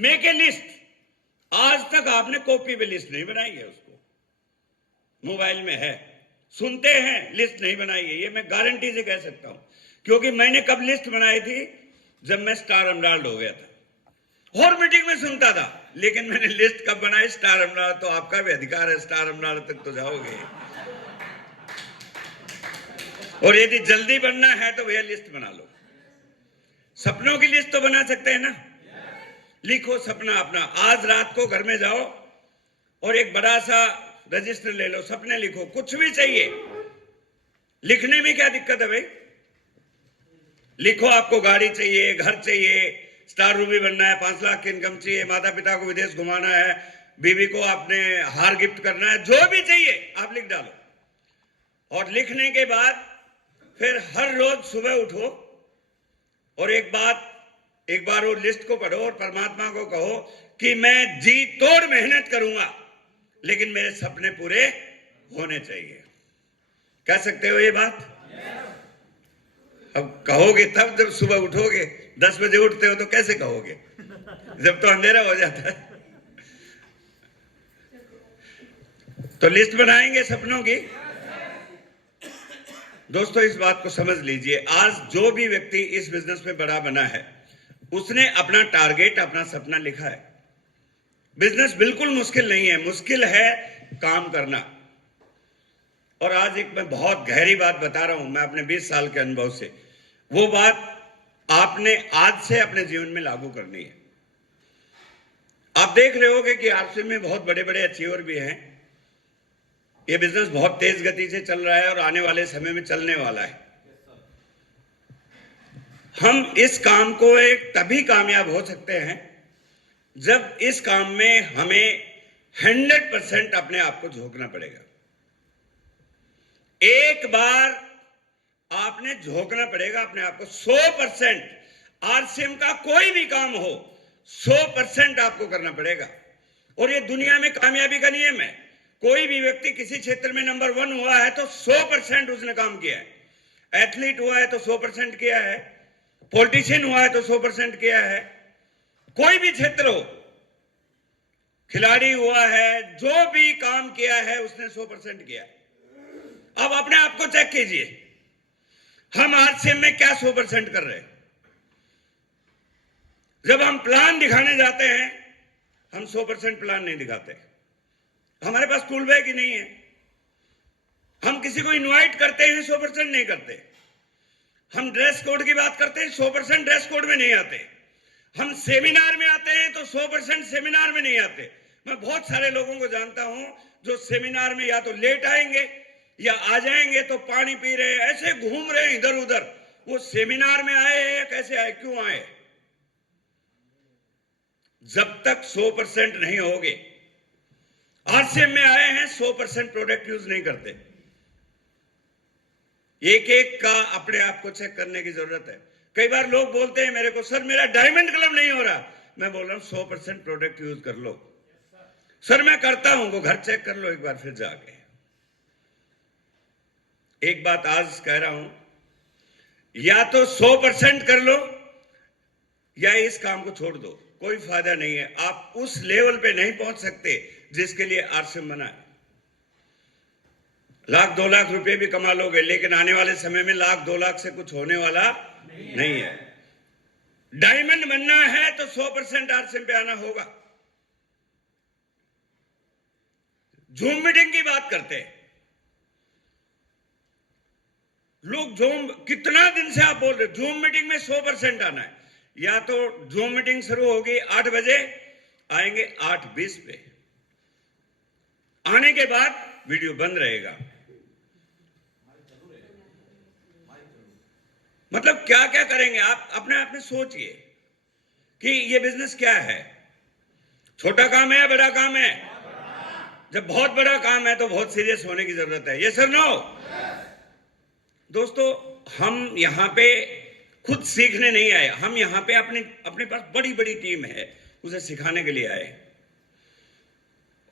Make a list. आज तक आपने कॉपी पे लिस्ट नहीं बनाई है, उसको मोबाइल में है, सुनते हैं, लिस्ट नहीं बनाई है। ये मैं गारंटी से कह सकता हूं, क्योंकि मैंने कब लिस्ट बनाई थी, जब मैं स्टार एमराल्ड हो गया था। और मीटिंग में सुनता था, लेकिन मैंने लिस्ट कब बनाई, स्टार एमराल्ड। तो आपका भी अधिकार है, स्टार एमराल्ड तक तो जाओगे। और यदि जल्दी बनना है तो भैया लिस्ट बना लो। सपनों की लिस्ट तो बना सकते हैं ना। लिखो सपना अपना। आज रात को घर में जाओ और एक बड़ा सा रजिस्टर ले लो, सपने लिखो, कुछ भी चाहिए। लिखने में क्या दिक्कत है भाई, लिखो। आपको गाड़ी चाहिए, घर चाहिए, स्टार रूबी बनना है, 5 लाख की इनकम चाहिए, माता पिता को विदेश घुमाना है, बीवी को आपने हार गिफ्ट करना है, जो भी चाहिए आप लिख डालो। और लिखने के बाद फिर हर रोज सुबह उठो और एक बार वो लिस्ट को पढ़ो और परमात्मा को कहो कि मैं जी तोड़ मेहनत करूंगा, लेकिन मेरे सपने पूरे होने चाहिए। कह सकते हो ये बात? अब कहोगे तब जब सुबह उठोगे। 10 बजे उठते हो तो कैसे कहोगे, जब तो अंधेरा हो जाता है। तो लिस्ट बनाएंगे सपनों की। दोस्तों इस बात को समझ लीजिए, आज जो भी व्यक्ति इस बिजनेस में बड़ा बना है, उसने अपना टारगेट, अपना सपना लिखा है। बिजनेस बिल्कुल मुश्किल नहीं है, मुश्किल है काम करना। और आज एक मैं बहुत गहरी बात बता रहा हूं, मैं अपने 20 साल के अनुभव से। वो बात आपने आज से अपने जीवन में लागू करनी है। आप देख रहे होगे कि आरसीएम में बहुत बड़े बड़े अचीवर भी हैं। ये बिजनेस बहुत तेज गति से चल रहा है और आने वाले समय में चलने वाला है। हम इस काम को तभी कामयाब हो सकते हैं जब इस काम में हमें 100% अपने आप को झोंकना पड़ेगा। एक बार आपने झोंकना पड़ेगा अपने आप को। 100% आरसीएम का कोई भी काम हो, 100% आपको करना पड़ेगा। और ये दुनिया में कामयाबी का नियम है। कोई भी व्यक्ति किसी क्षेत्र में नंबर 1 हुआ है तो 100% उसने काम किया है। एथलीट हुआ है तो 100% किया है, पॉलिटिशियन हुआ है तो 100% किया है। कोई भी क्षेत्र हो, खिलाड़ी हुआ है, जो भी काम किया है उसने 100% किया है। अब अपने आप को चेक कीजिए, हम आरसीएम में क्या 100% कर रहे हैं। जब हम प्लान दिखाने जाते हैं, हम 100% प्लान नहीं दिखाते। हमारे पास टूल बैग ही नहीं है। हम किसी को इनवाइट करते हैं, 100% नहीं करते। हम ड्रेस कोड की बात करते हैं, 100% ड्रेस कोड में नहीं आते। हम सेमिनार में आते हैं तो 100% सेमिनार में नहीं आते। मैं बहुत सारे लोगों को जानता हूं जो सेमिनार में या तो लेट आएंगे या आ जाएंगे तो पानी पी रहे हैं, ऐसे घूम रहे हैं इधर उधर। वो सेमिनार में आए हैं, कैसे आए, क्यों आए? जब तक 100% नहीं होगे। आरसीएम में आए हैं, 100% प्रोडक्ट यूज नहीं करते। एक एक का अपने आप को चेक करने की जरूरत है। कई बार लोग बोलते हैं मेरे को, सर मेरा डायमंड क्लब नहीं हो रहा। मैं बोल रहा हूं 100% प्रोडक्ट यूज कर लो। सर मैं करता हूं, वो घर चेक कर लो एक बार फिर जाके। एक बात आज कह रहा हूं, या तो 100% कर लो या इस काम को छोड़ दो। कोई फायदा नहीं है। आप उस लेवल पे नहीं पहुंच सकते जिसके लिए आरसीएम बना है। 1-2 लाख रुपए भी कमा लोगे, लेकिन आने वाले समय में 1-2 लाख से कुछ होने वाला नहीं है। डायमंड बनना है तो 100% आरसीएम पे आना होगा। जूम मीटिंग की बात करते हैं लोग। जूम कितना दिन से आप बोल रहे, जूम मीटिंग में 100% आना है। या तो जूम मीटिंग शुरू होगी 8 बजे, आएंगे 8:20 पे। आने के बाद वीडियो बंद रहेगा। मतलब क्या क्या करेंगे आप अपने आप में सोचिए कि ये बिजनेस क्या है। छोटा काम है या बड़ा काम है? जब बहुत बड़ा काम है तो बहुत सीरियस होने की जरूरत है। ये सर नो दोस्तों, हम यहां पे खुद सीखने नहीं आए। हम यहां पे अपने पास बड़ी बड़ी टीम है, उसे सिखाने के लिए आए।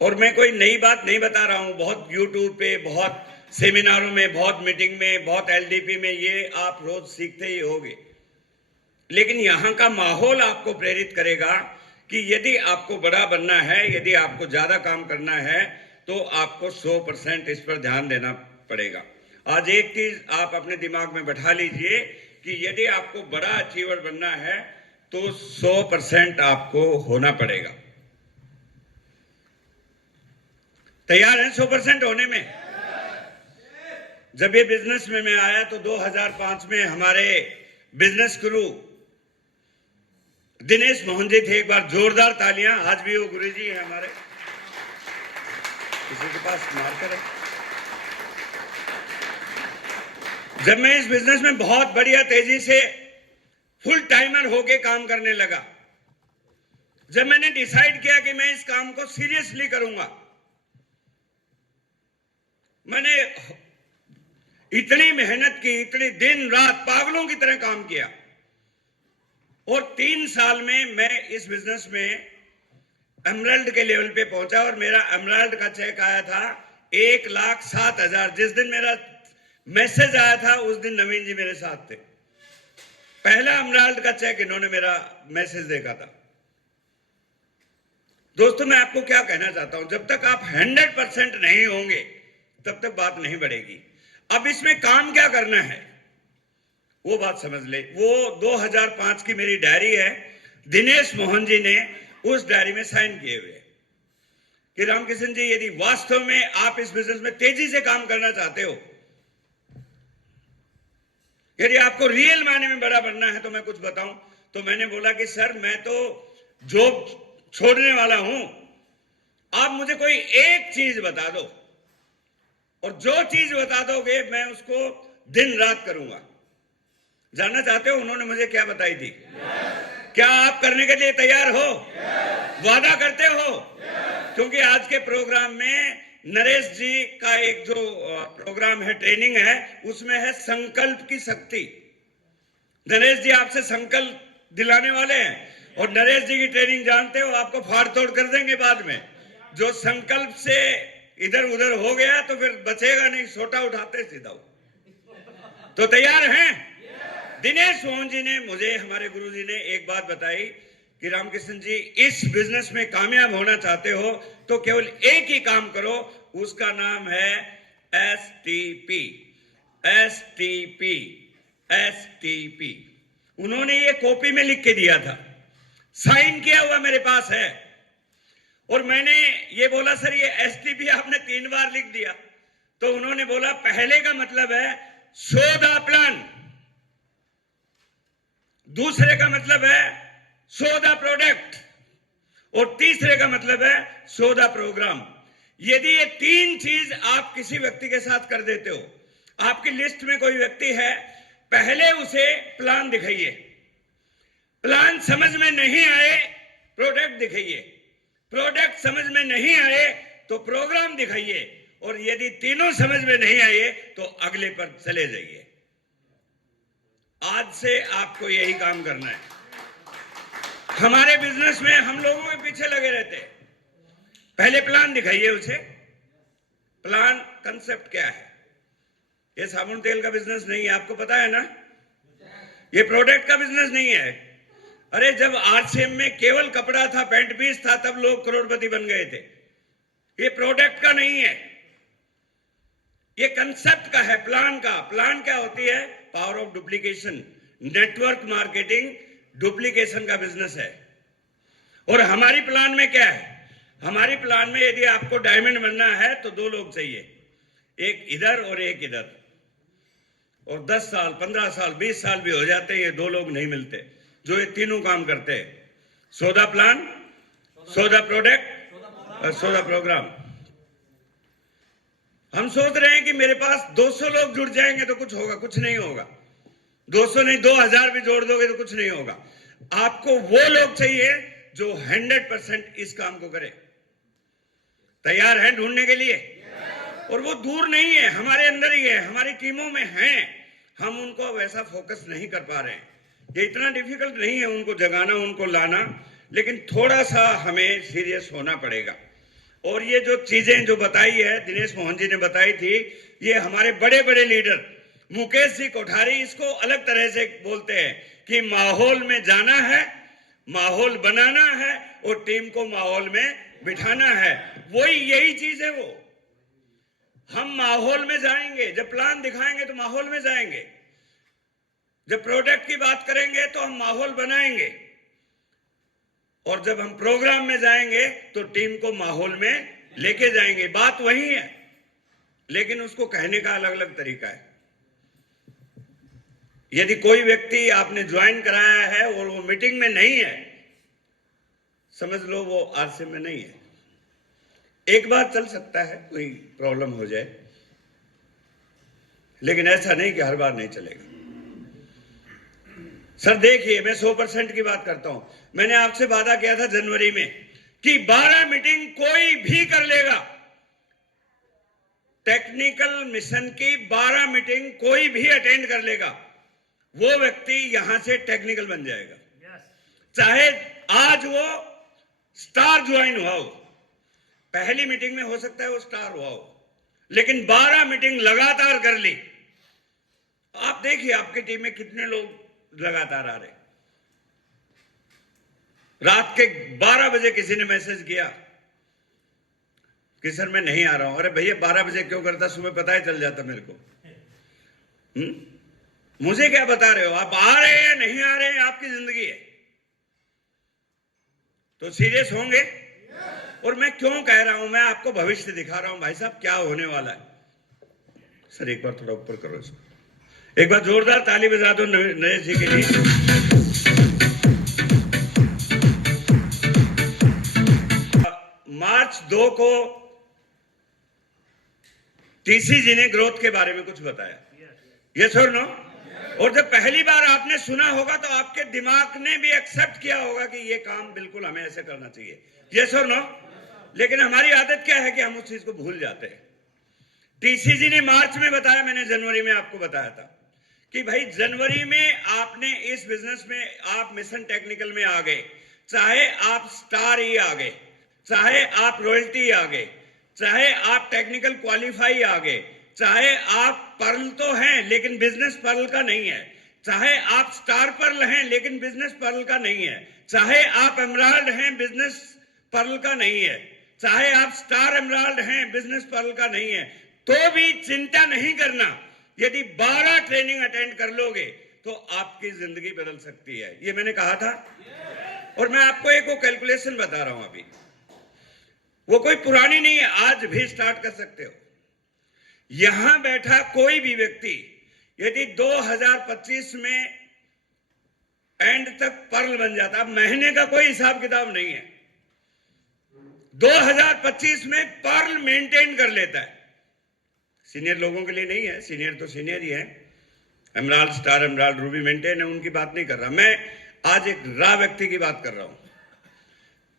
और मैं कोई नई बात नहीं बता रहा हूं। बहुत यूट्यूब पे, बहुत सेमिनारों में, बहुत मीटिंग में, बहुत एलडीपी में ये आप रोज सीखते ही होगे। लेकिन यहां का माहौल आपको प्रेरित करेगा कि यदि आपको बड़ा बनना है, यदि आपको ज्यादा काम करना है, तो आपको 100% इस पर ध्यान देना पड़ेगा। आज एक चीज आप अपने दिमाग में बैठा लीजिए कि यदि आपको बड़ा अचीवर बनना है तो 100% आपको होना पड़ेगा। तैयार हैं 100% होने में? जब ये बिजनेस में मैं आया तो 2005 में हमारे बिजनेस गुरु दिनेश मोहन जी थे। एक बार जोरदार तालियां। आज भी वो गुरु जी हैं हमारे। किसी के पास मार्कर है? जब मैं इस बिजनेस में बहुत बढ़िया तेजी से फुल टाइमर होके काम करने लगा, जब मैंने डिसाइड किया कि मैं इस काम को सीरियसली करूंगा, मैंने इतनी मेहनत की, इतनी दिन रात पागलों की तरह काम किया और 3 साल में मैं इस बिजनेस में एमराल्ड के लेवल पे पहुंचा और मेरा एमराल्ड का चेक आया था 1,07,000। जिस दिन मेरा मैसेज आया था उस दिन नवीन जी मेरे साथ थे। पहला एमराल्ड का चेक इन्होंने मेरा मैसेज देखा था। दोस्तों, मैं आपको क्या कहना चाहता हूं, जब तक आप 100% नहीं होंगे तब तक बात नहीं बढ़ेगी। अब इसमें काम क्या करना है वो बात समझ ले। वो 2005 की मेरी डायरी है, दिनेश मोहन जी ने उस डायरी में साइन किए हुए कि रामकिशन जी, यदि वास्तव में आप इस बिजनेस में तेजी से काम करना चाहते हो, यदि आपको रियल मायने में बड़ा बनना है, तो मैं कुछ बताऊं। तो मैंने बोला कि सर, मैं तो जॉब छोड़ने वाला हूं, आप मुझे कोई एक चीज बता दो और जो चीज बता दोगे मैं उसको दिन रात करूंगा। जानना चाहते हो उन्होंने मुझे क्या बताई थी? क्या आप करने के लिए तैयार हो? वादा करते हो? क्योंकि आज के प्रोग्राम में नरेश जी का एक जो प्रोग्राम है, ट्रेनिंग है, उसमें है संकल्प की शक्ति। नरेश जी आपसे संकल्प दिलाने वाले हैं और नरेश जी की ट्रेनिंग जानते हो, आपको फाड़ तोड़ कर देंगे बाद में। जो संकल्प से इधर उधर हो गया तो फिर बचेगा नहीं, सोटा उठाते सीधा। तो तैयार हैं? दिनेश मोहन जी ने मुझे, हमारे गुरु जी ने एक बात बताई कि रामकिशन जी, इस बिजनेस में कामयाब होना चाहते हो तो केवल एक ही काम करो, उसका नाम है एसटीपी। STP, STP. उन्होंने ये कॉपी में लिख के दिया था, साइन किया हुआ मेरे पास है। और मैंने ये बोला, सर ये एसटीपी आपने 3 बार लिख दिया। तो उन्होंने बोला, पहले का मतलब है शो द प्लान, दूसरे का मतलब है शो द प्रोडक्ट और तीसरे का मतलब है शो द प्रोग्राम। यदि ये 3 चीज आप किसी व्यक्ति के साथ कर देते हो, आपकी लिस्ट में कोई व्यक्ति है, पहले उसे प्लान दिखाइए, प्लान समझ में नहीं आए प्रोडक्ट दिखाइए, प्रोडक्ट समझ में नहीं आए तो प्रोग्राम दिखाइए, और यदि तीनों समझ में नहीं आए तो अगले पर चले जाइए। आज से आपको यही काम करना है। हमारे बिजनेस में हम लोगों के पीछे लगे रहते हैं, पहले प्लान दिखाइए उसे। प्लान कंसेप्ट क्या है? ये साबुन तेल का बिजनेस नहीं है, आपको पता है ना। ये प्रोडक्ट का बिजनेस नहीं है। अरे जब आरसीएम में केवल कपड़ा था, पैंट पीस था, तब लोग करोड़पति बन गए थे। ये प्रोडक्ट का नहीं है, ये कंसेप्ट का है, प्लान का। प्लान क्या होती है? Power of duplication. Network marketing duplication का बिजनेस है। और हमारी प्लान में क्या है? हमारी प्लान में यदि आपको डायमंड बनना है तो 2 लोग चाहिए, एक इधर और एक इधर। और 10 साल, 15 साल, 20 साल भी हो जाते हैं, ये 2 लोग नहीं मिलते जो ये तीनों काम करते हैं। So the plan, so the product और सो द प्रोग्राम। हम सोच रहे हैं कि मेरे पास 200 लोग जुड़ जाएंगे तो कुछ होगा, कुछ नहीं होगा। 200 नहीं, 2000 भी जोड़ दोगे तो कुछ नहीं होगा। आपको वो लोग चाहिए जो 100% इस काम को करे। तैयार हैं ढूंढने के लिए? और वो दूर नहीं है, हमारे अंदर ही है, हमारी टीमों में हैं। हम उनको वैसा फोकस नहीं कर पा रहे हैं। ये इतना डिफिकल्ट नहीं है उनको जगाना, उनको लाना, लेकिन थोड़ा सा हमें सीरियस होना पड़ेगा। और ये जो चीजें जो बताई है, दिनेश मोहन जी ने बताई थी, ये हमारे बड़े बड़े लीडर, मुकेश जी कोठारी इसको अलग तरह से बोलते हैं कि माहौल में जाना है, माहौल बनाना है और टीम को माहौल में बिठाना है। यही चीज है। वो हम माहौल में जाएंगे, जब प्लान दिखाएंगे तो माहौल में जाएंगे, जब प्रोडक्ट की बात करेंगे तो हम माहौल बनाएंगे, और जब हम प्रोग्राम में जाएंगे तो टीम को माहौल में लेके जाएंगे। बात वही है, लेकिन उसको कहने का अलग अलग तरीका है। यदि कोई व्यक्ति आपने ज्वाइन कराया है और वो मीटिंग में नहीं है, समझ लो वो आरसी में नहीं है। एक बार चल सकता है, कोई प्रॉब्लम हो जाए, लेकिन ऐसा नहीं कि हर बार नहीं चलेगा। सर देखिए, मैं 100% की बात करता हूं। मैंने आपसे वादा किया था जनवरी में कि 12 मीटिंग कोई भी कर लेगा। टेक्निकल मिशन की 12 मीटिंग कोई भी अटेंड कर लेगा, वो व्यक्ति यहां से टेक्निकल बन जाएगा। चाहे आज वो स्टार ज्वाइन हुआ हो, पहली मीटिंग में हो सकता है वो स्टार हुआ हो, लेकिन 12 मीटिंग लगातार कर ली। आप देखिए आपकी टीम में कितने लोग लगातार आ रहे। रात के 12 बजे किसी ने मैसेज किया कि सर मैं नहीं आ रहा हूं। अरे भैया 12 बजे क्यों करता, सुबह पता ही चल जाता मेरे को। मुझे क्या बता रहे हो? आप आ रहे हैं नहीं आ रहे हैं, आपकी जिंदगी है, तो सीरियस होंगे। और मैं क्यों कह रहा हूं, मैं आपको भविष्य दिखा रहा हूं भाई साहब क्या होने वाला है। सर एक बार थोड़ा ऊपर करो इसको, एक बार जोरदार ताली बजा दो नरेश जी के लिए। मार्च 2 को टीसी जी ने ग्रोथ के बारे में कुछ बताया, यस और नो? और जब पहली बार आपने सुना होगा तो आपके दिमाग ने भी एक्सेप्ट किया होगा कि ये काम बिल्कुल हमें ऐसे करना चाहिए, यस और नो? लेकिन हमारी आदत क्या है कि हम उस चीज को भूल जाते हैं। टीसीजी ने मार्च में बताया, मैंने जनवरी में आपको बताया था कि भाई जनवरी में आपने इस बिजनेस में आप मिशन टेक्निकल में आ गए, चाहे आप स्टार ही आ गए, चाहे आप रॉयल्टी आ गए, चाहे आप टेक्निकल क्वालिफाई आ गए, चाहे आप पर्ल तो हैं लेकिन बिजनेस पर्ल का नहीं है, चाहे आप स्टार पर्ल हैं लेकिन बिजनेस पर्ल का नहीं है, चाहे आप एमराल्ड हैं बिजनेस पर्ल का नहीं है, चाहे आप स्टार एमराल्ड हैं बिजनेस पर्ल का नहीं है, तो भी चिंता नहीं करना। यदि 12 ट्रेनिंग अटेंड कर लोगे तो आपकी जिंदगी बदल सकती है, ये मैंने कहा था। और मैं आपको एक वो कैलकुलेशन बता रहा हूं अभी, वो कोई पुरानी नहीं है, आज भी स्टार्ट कर सकते हो। यहां बैठा कोई भी व्यक्ति यदि 2025 में एंड तक पर्ल बन जाता, महीने का कोई हिसाब किताब नहीं है, 2025 में पर्ल मेंटेन कर लेता है। सीनियर लोगों के लिए नहीं है, सीनियर तो सीनियर ही है, emerald star emerald Ruby maintain है, उनकी बात नहीं कर रहा मैं। आज एक रा व्यक्ति की बात कर रहा हूं।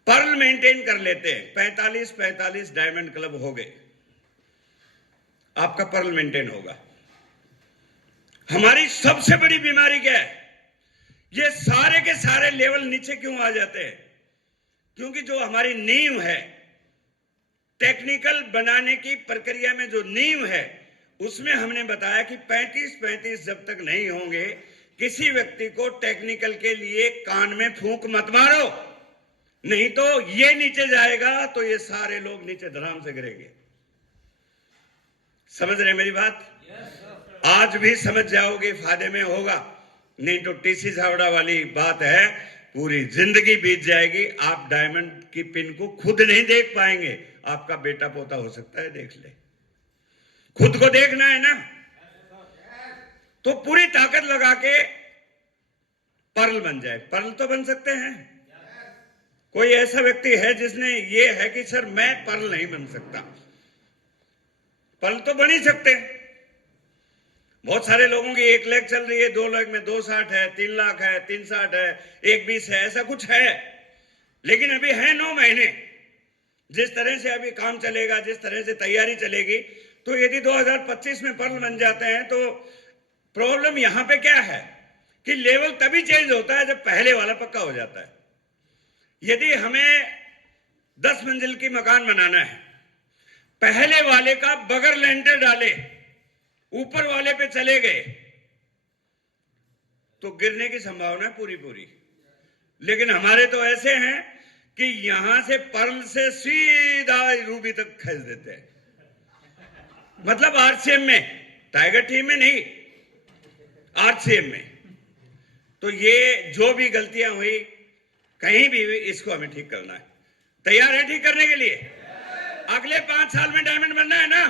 पर्ल मेंटेन कर लेते हैं, 45 डायमंड क्लब हो गए, आपका पर्ल मेंटेन होगा। हमारी सबसे बड़ी बीमारी क्या है? ये सारे के सारे लेवल नीचे क्यों आ जाते हैं? क्योंकि जो हमारी नींव है, टेक्निकल बनाने की प्रक्रिया में जो नींव है, उसमें हमने बताया कि 35 जब तक नहीं होंगे, किसी व्यक्ति को टेक्निकल के लिए कान में फूंक मत मारो, नहीं तो ये नीचे जाएगा तो ये सारे लोग नीचे धड़ाम से गिरेंगे। समझ रहे मेरी बात? आज भी समझ जाओगे, फायदे में होगा, नहीं तो टीसी झावड़ा वाली बात है, पूरी जिंदगी बीत जाएगी, आप डायमंड की पिन को खुद नहीं देख पाएंगे, आपका बेटा पोता हो सकता है देख ले। खुद को देखना है ना, तो पूरी ताकत लगा के पर्ल बन जाए। पर्ल तो बन सकते हैं। कोई ऐसा व्यक्ति है जिसने ये है कि सर मैं पर्ल नहीं बन सकता? पर्ल तो बन ही सकते हैं। बहुत सारे लोगों की 1 लाख चल रही है, 2 लाख में 260 है, 3 लाख है, 360 है, 120 है, ऐसा कुछ है। लेकिन अभी है 9 महीने, जिस तरह से अभी काम चलेगा, जिस तरह से तैयारी चलेगी, तो यदि 2025 में पर्ल बन जाते हैं तो प्रॉब्लम यहां पे क्या है कि लेवल तभी चेंज होता है जब पहले वाला पक्का हो जाता है। यदि हमें 10 मंजिल की मकान बनाना है, पहले वाले का बगैर लेंटर डाले ऊपर वाले पे चले गए तो गिरने की संभावना है पूरी। लेकिन हमारे तो ऐसे हैं कि यहां से पर्ल से सीधा रूबी तक खींच देते हैं, मतलब आरसीएम में, टाइगर टीम में नहीं, आरसीएम में। तो ये जो भी गलतियां हुई कहीं भी हुई, इसको हमें ठीक करना है। तैयार है ठीक करने के लिए? अगले 5 साल में डायमंड बनना है ना,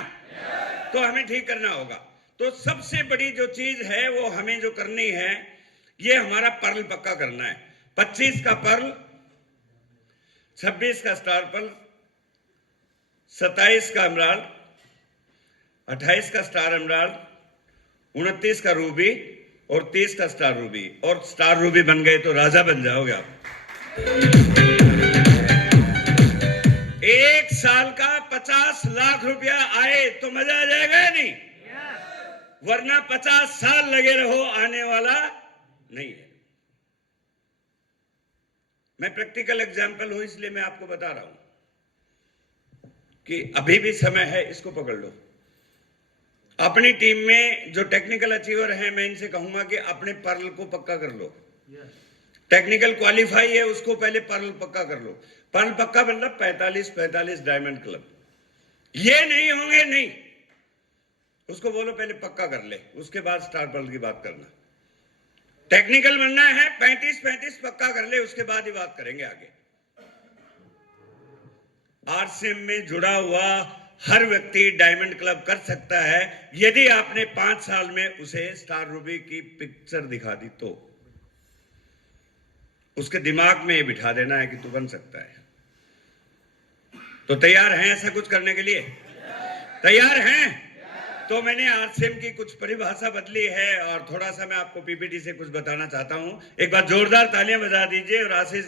तो हमें ठीक करना होगा। तो सबसे बड़ी जो चीज है वो हमें जो करनी है, ये हमारा पर्ल पक्का करना है। 25 का पर्ल, 26 का स्टार पर्ल, 27 का एमराल्ड, 28 का स्टार एमराल्ड, 29 का रूबी और 30 का स्टार रूबी। और स्टार रूबी बन गए तो राजा बन जाओगे आप। 1 साल का 50 लाख रुपया आए तो मजा आ जाएगा या नहीं? वरना 50 साल लगे रहो, आने वाला नहीं है। मैं प्रैक्टिकल एग्जाम्पल हूं, इसलिए मैं आपको बता रहा हूं कि अभी भी समय है, इसको पकड़ लो। अपनी टीम में जो टेक्निकल अचीवर हैं, मैं इनसे कहूंगा कि अपने पर्ल को पक्का कर लो। टेक्निकल क्वालिफाई है, उसको पहले पर्ल पक्का कर लो। पर्ल पक्का मतलब 45 डायमंड क्लब। ये नहीं होंगे नहीं, उसको बोलो पहले पक्का कर ले, उसके बाद स्टार पर्ल की बात करना। टेक्निकल बनना है, 35 पक्का कर ले, उसके बाद ही बात करेंगे आगे। आरसीएम में जुड़ा हुआ हर व्यक्ति डायमंड क्लब कर सकता है, यदि आपने 5 साल में उसे स्टार रूबी की पिक्चर दिखा दी तो उसके दिमाग में ये बिठा देना है कि तू बन सकता है। तो तैयार हैं ऐसा कुछ करने के लिए? तैयार हैं? तो मैंने आरसीएम की कुछ परिभाषा बदली है और थोड़ा सा मैं आपको पीपीटी से कुछ बताना चाहता हूं। एक बार जोरदार तालियां बजा दीजिए और आशीष